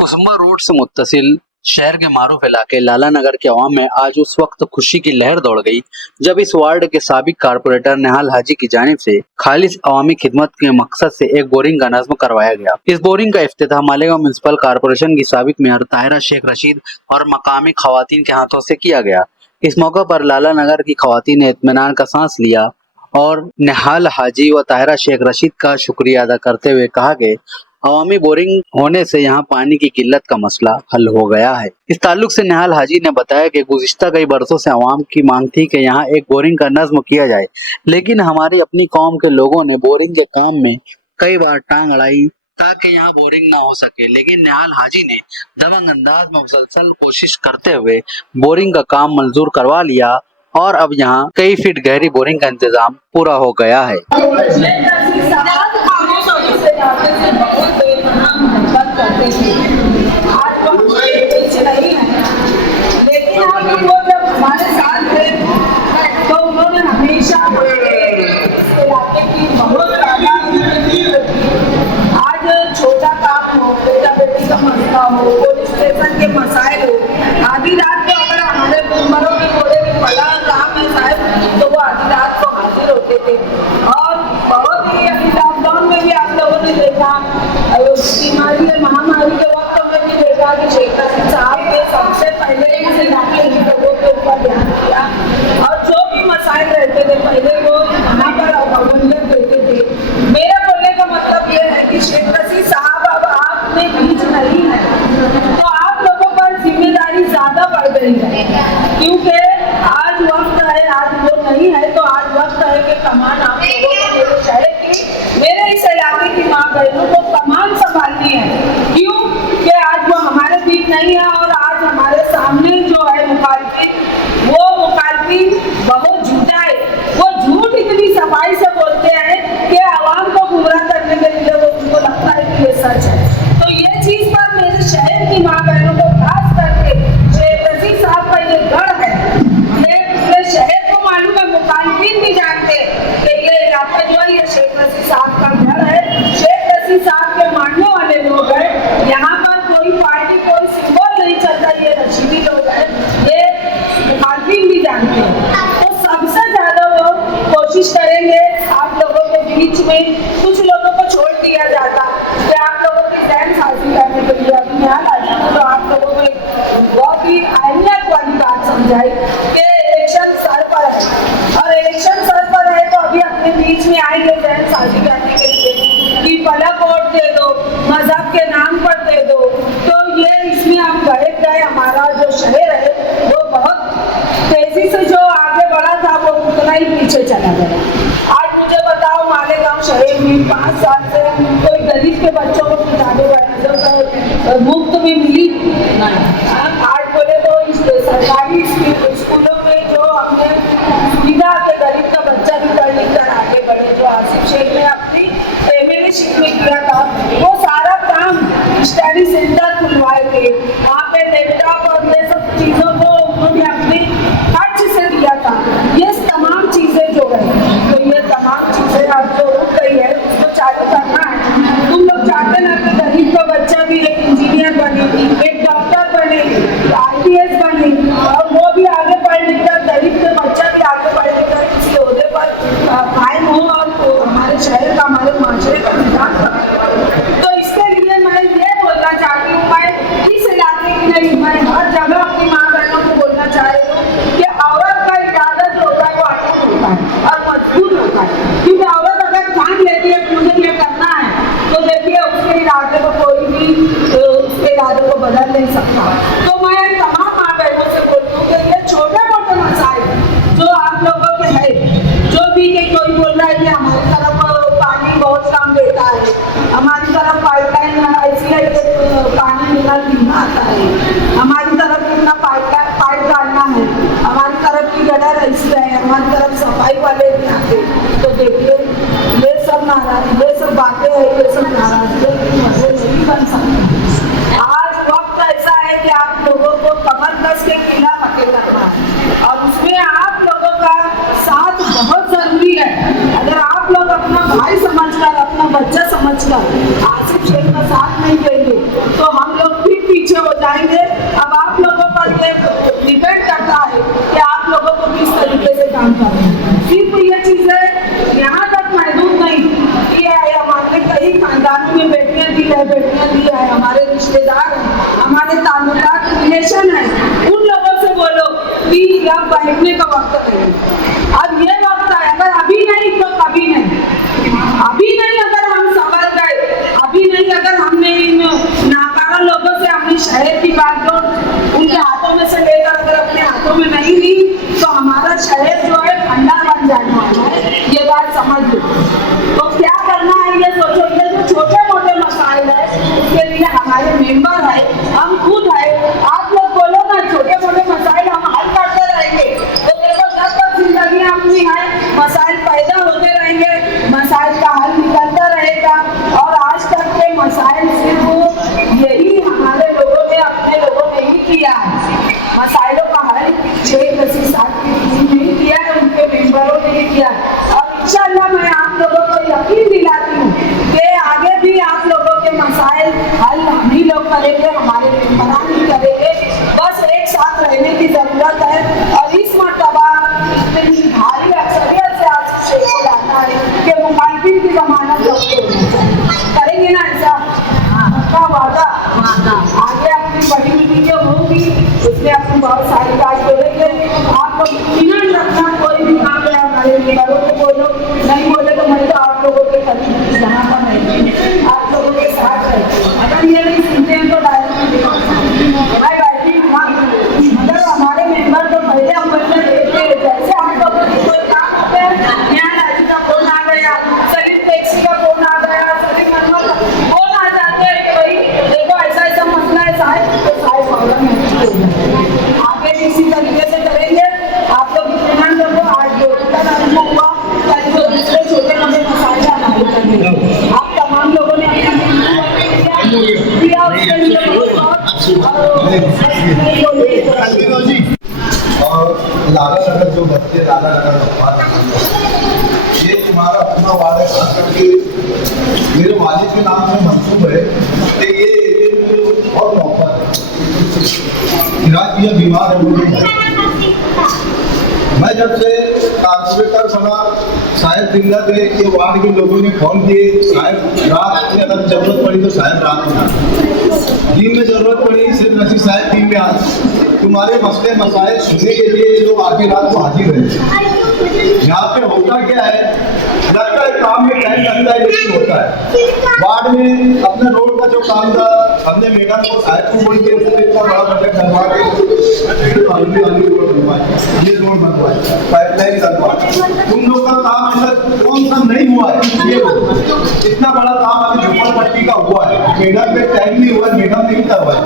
Kusumba road से मुत्तसिल शहर के मारूफ इलाके लाला नगर के अवाम में आज उस वक्त खुशी की लहर दौड़ गई जब इस वार्ड के साबिक कारपोरेटर निहाल हाजी की जानिब से खालिस अवामी खिदमत के मकसद से एक बोरिंग का नज्म करवाया गया। इस बोरिंग का इफ्तिताह मालेगांव म्युनिसिपल कारपोरेशन की साबिक मेयर ताहिरा शेख रशीद और मकामी खवातीन के हाथों से किया गया। इस मौका पर लाला नगर की खवातीन ने इत्मीनान का सांस लिया और निहाल हाजी व ताहिरा शेख रशीद का शुक्रिया अदा करते हुए कहा कि अवामी बोरिंग होने से यहाँ पानी की किल्लत का मसला हल हो गया है। इस ताल्लुक से निहाल हाजी ने बताया कि गुज़िश्ता कई बरसों से अवाम की मांग थी कि यहाँ एक बोरिंग का नज्म किया जाए, लेकिन हमारी अपनी कौम के लोगों ने बोरिंग के काम में कई बार टांग अड़ाई ताकि यहाँ बोरिंग ना हो सके, लेकिन निहाल हाजी ने दबंग अंदाज में मुसलसल कोशिश करते हुए बोरिंग का काम मंजूर करवा लिया और अब यहाँ कई फीट गहरी बोरिंग का इंतजाम पूरा हो गया है। लेकिन वो जब हमारे साथ थे तो उन्होंने हमेशा इलाके की बहुत ज्यादा आज छोटा काम हो, बेटा बेटी का मसला हो, पुलिस स्टेशन के मसाइल हो, आधी रात को अगर हमारे मेंबरों के बोले कि बड़ा काम है साहब, तो वो आधी रात को हाजिर होते थे। और बहुत ही अभी लॉकडाउन में भी आप लोगों ने देखा, बीमारी महामारी के वक्त में भी देखा कि शेख रशीद साहब ने सबसे पहले इस इलाके के लोगों के ऊपर ध्यान दिया और जो भी मसाइल रहते थे पहले वो वहाँ पर अवलंबन देते थे। मेरा बोलने का मतलब ये है कि शेख रशीद साहब अब आपने बीच नहीं है तो आप लोगों पर जिम्मेदारी ज्यादा बढ़ गई है, क्योंकि आज वक्त है, आज वो नहीं है तो आज वक्त है कि कमान आप लोगों को मेरे शहर की, मेरे इस इलाके की माँ बहनों को कमान संभालनी है। क्यों कि आज वो हमारे बीच नहीं है और आज हमारे सामने जो है मुखालफी, वो मुखालफी बहुत झूठा है। वो झूठ इतनी सफाई से बोलते हैं कि आवाम को गुमराह करने के लिए वो उनको लगता है कि ये सच है। तो ये चीज पर मेरे शहर की माँ बहनों को खास करके शेख रशीद साहब का ये गढ़ है, ये शहर को मालूम है, मुखालफिन भी जानते कि ये इलाका जो है ये शेख रशीद साहब का घर है, शेख रशीद साहब के मानने वाले लोग हैं। यहाँ पर कोई पार्टी कोई सिंबल नहीं चलता, ये रशीदी लोग हैं, ये मुखालफिन भी जानते हैं। तो सबसे ज्यादा वो कोशिश करेंगे आप लोगों के बीच में कुछ लोगों को छोड़ दिया जाता कि आप लोगों की जहन साजी करने के लिए अभी यहाँ आ जाए तो आप लोगों को बहुत ही अहमियत वाली बात समझाई कि इलेक्शन सर पर है और इलेक्शन सर पर है तो अभी अपने बीच में आएंगे जहन साजी करने के लिए कि पलक वोट दे दो, मजहब के नाम पर दे दो। तो ये इसमें हम गए हमारा जो शहर है वो बहुत तेजी से जो आगे बढ़ा था वो उतना ही पीछे चला गया। आज मुझे बताओ मालेगांव शहर में 5 साल से कोई गरीब के बच्चों को किताबें मुफ्त में मिली नहीं। आज बोले तो सरकारी स्कूलों में जो हमने सुविधा के गरीब का बच्चा भी पढ़ लिख कर आगे बढ़े, जो आसिफ शेख ने अपनी एमएलएशिप में किया था वो सारा काम स्टडी सेंटर खुलवाए थे, वहाँ पे लैपटॉप और ये सब चीज़ों को उन्होंने अपने खर्च से दिया था। ये तमाम चीज़ें जो है तो ये तमाम चीज़ें अब जो रुक गई है उसको चालू करना है। तुम लोग चाहते ना कि गरीब का बच्चा भी एक इंजीनियर बने, एक डॉक्टर बने, IPS बने और वो भी आगे पढ़ लिख कर, गरीब के बच्चा भी आगे पढ़ लिख कर किसी ओहदे पर कायम हो और हमारे शहर का, हमारे माशरे का निजाम करे। तो इसके लिए मैं ये बोलना चाहती हूँ, मैं इस इलाके की नहीं, मैं हर जगह अपनी माँ बहनों को बोलना चाह रही हूँ कि औरत का इरादा जो होता है वो अटूट होता है और मजबूत होता है। क्योंकि औरत अगर ठान लेती है कि मुझे ये करना है तो देखिए उसके इरादे को कोई भी उसके इरादे को बदल नहीं सकता। तो मैं तमाम माँ बहनों से बोलती हूँ कि ये छोटे मोटे मसाइल जो आप लोगों के हैं, जो भी कि कोई बोल रहा है कि हमारी तरफ पानी बहुत कम देता है, हमारी तरफ पाइपलाइन ऐसी है कि पानी निकल नहीं आता है, हमारी तरफ कितना पाइप डालना है, हमारी तरफ की गटर ऐसी है, हमारी तरफ सफाई वाले नहीं आते। तो देखिए ये सब नाराज, ये सब बातें हैं, ये सब नाराजगी की वजह नहीं बन सकती। आज वक्त ऐसा है कि आप लोगों को कमर कस के किला फतेह करना है और उसमें आप लोगों का साथ बहुत जरूरी है। अगर आप लोग अपना भाई समझकर, अपना बच्चा समझकर आसिफ शेख का साथ नहीं देंगे तो हम लोग भी पीछे हो जाएंगे। अब आप लोगों पर ये डिपेंड करता है कि आप लोगों को किस तरीके से काम करना है। सिर्फ ये चीजें यहाँ तक महदूद नहीं कि हमारे कई खानदानों में बेटियां दी है, हमारे रिश्तेदार हैं, हमारे ताल्लुकात रिलेशन है, उन लोगों से बोलो कि अब बैठने का वक्त नहीं, अब ये वक्त है, अगर अभी नहीं तो कभी नहीं, अभी नहीं अगर हम संभल गए, अभी नहीं अगर हमने इन नाकारा लोगों से अपनी शहर की बागडोर उनके हाथों में से लेकर अगर अपने हाथों में नहीं ली तो हमारा शहर जो है खंडा बन जाने वाला है, ये बात समझ लो। तो क्या करना है ये सोचो। ये जो छोटे मोटे मसाइल है उसके लिए हमारे मेंबर है, हम खुद है, आप लोग बोलो ना छोटे मोटे मसाइल हम हल करते रहेंगे तो देखो जब तक जिंदगी अपनी है मसाइल पैदा होते रहेंगे, मसाइल का हल निकलता रहेगा। और आज तक के मसाइल सिर्फ यही हमारे लोगों ने अपने लोगों ने ही किया है, मसाइलों का हल 6-10 की टीम नहीं किया है, उनके मेंबरों ने ही किया है। और इंशाल्लाह मैं आप लोगों को यकीन दिलाती हूँ कि आगे भी आप लोगों के मसाइल हल हम ही लोग करेंगे, हमारे मेंबरान ही करेंगे। बस एक साथ रहने की जरूरत है। और इस मरतबा इतनी भारी अक्सरियत से आज शेर आता है कि मुखालिफिन की जमानत करेंगे ना, ऐसा का वादा आगे अपनी बड़ी मीटिंगें होंगी, उसमें अपनी बहुत सारी बात बोलेंगे। आप लोग यकीन रखना, कोई भी काम है हमारे मेंबरों को बोलो, नहीं बोले तो मैं तो आप लोगों के करीब जहाँ पर नहीं, आप लोगों के साथ है। अगर ये नहीं सुनते हैं तो अगर हमारे मेंबर तो पहले हम बच्चे देखते हैं, जैसे हम लोग कोई काम करते हैं, यहाँ राजी का फोन आ गया, सलीम टैक्सी का फोन आ गया, सलीम मनोहर का फोन आ जाते हैं कि भाई देखो ऐसा ऐसा मसला है साहब, तो साहब आगे भी इसी तरीके से करेंगे। आप लोग इत्मीनान करो, आज जो अनुभव हुआ कल जो दूसरे छोटे मोटे मसाइल हमारे करेंगे। आप तमाम लोगों ने और लाला नगर जो बच्चे लाला नगर ये तुम्हारा अपना वार्ड है, खास करके मेरे वालिद के नाम से मंसूब है कि ये और मोहब्बत इराक ये बीमार है वो। मैं जब से कारपोरेटर बना शायद दिन रात के वार्ड के लोगों ने फोन किए, शायद रात में अगर जरूरत पड़ी तो शायद रात में आए, दिन में जरूरत पड़ी सिर्फ नसीब साहब दिन में आए। तुम्हारे मसले मसाइल सुनने के लिए लोग आगे रात को हाजिर है। यहाँ पे होता क्या है, लगता है काम में टाइम लगता है लेकिन होता है। वार्ड में अपने रोड का जो काम था हमने मैडम को साहब को बोल के इतना बड़ा बजट डलवा के रोड बनवाए, ये रोड बनवाए, पाइपलाइन बनवाए। तुम लोग का काम ऐसा कौन सा नहीं हुआ है, ये इतना बड़ा काम अभी झोपड़पट्टी का हुआ है, मैडम पे टाइम नहीं हुआ, मैडम नहीं करवाए।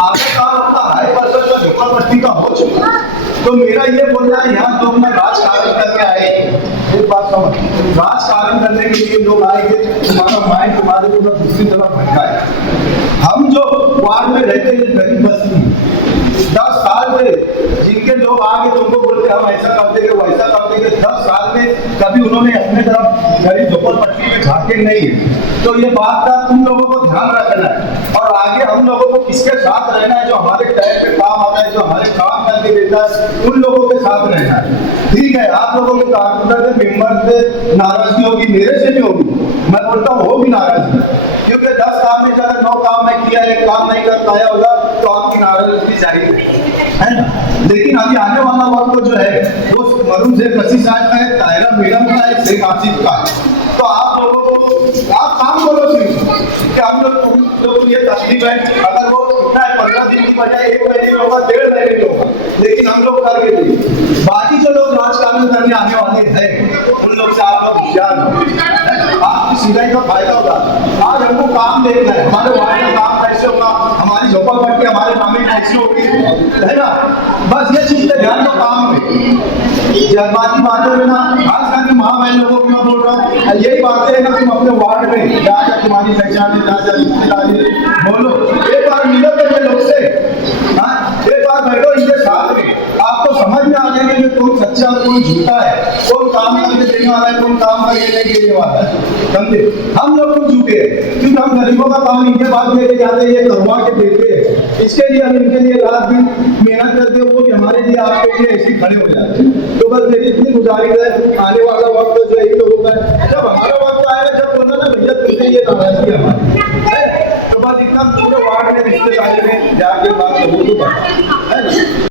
आगे काम अपना हाई पर्सन का झोपड़पट्टी का हो चुका। तो मेरा ये बोलना है, यहाँ लोग ना राजकारण करने आए, एक बात समझ, राजकारण करने के लिए लोग आएंगे, तुम्हारा माइंड तुम्हारे को दूसरी तरफ भटका है। हम जो वार्ड में रहते हैं गरीब बस्ती 10 साल से जिनके लोग आगे तुमको बोलते हम ऐसा कर देंगे वैसा कर देंगे, 10 साल में कभी उन्होंने अपने तरफ गरीब झोपड़पट्टी में झांके नहीं है। तो ये बात का तुम लोगों को ध्यान रखना है और आगे हम लोगों को किसके साथ रहना है, जो हमारे टाइम पे काम आता है, जो हमारे काम करके देता है, उन लोगों के साथ रहना है। ठीक है, आप लोगों के कारपोरेटर से मेंबर से नाराजगी होगी, मेरे से भी होगी, मैं बोलता हूँ होगी नाराजगी, क्योंकि 10 काम में अगर 9 काम में किया, एक काम नहीं कर पाया होगा तो आपकी नाराजगी जारी है ना। लेकिन अभी आने वाला वक्त जो है वो मरूम शेख रशीद साहब का है, ताहिरा मैडम का है, शेख आसिफ का है। तो आप लोगों को आप काम करो कि हम लोग ये तकलीफ है, अगर वो इतना 15 दिन की बजाय 1 महीने में होगा, 1.5 महीने में होगा, लेकिन हम लोग करके देंगे। बाकी जो लोग राजकारण करने आने वाले हैं उन लोग से आप लोग होशियार हो, आपकी सीधाई का फायदा होगा। आज हमको काम देखना है, हमारे वार्ड का काम कैसे होगा, हमारी झोपड़पट्टी हमारे नामी कैसी होगी, है ना। बस ये चीज पे ध्यान दो काम में, बाकी बातों में ना खास करके महामारी लोगों को मैं बोल रहा हूँ, यही बातें है ना, तुम अपने वार्ड में जहाँ तुम्हारी पहचान है, जहाँ रिश्तेदारी बोलो, एक बार मिलो लोग से, एक बार बैठो इनके साथ में, आपको समझ में आ जाएंगे कि कौन सच्चे सच्चा कौन झूठा है, कौन काम करके देने वाला है, कौन काम करके नहीं देने वाला है, समझे। हम लोग तो झूठे हैं क्योंकि हम गरीबों का काम इनके बाद लेके जाते हैं, ये करवा के देते हैं, इसके लिए हम इनके लिए रात दिन मेहनत करते हैं, वो भी हमारे लिए आपके लिए ऐसे खड़े हो जाते हैं। तो बस मेरी इतनी गुजारिश है, आने वाला वक्त जो इन लोगों का जब हमारा वक्त आएगा, जब बोलना ना भैया तुमसे ये नाराजगी हमारी है, तो बस इतना पूरे वार्ड में रिश्तेदारी में जाके बात करूँ तो है ना।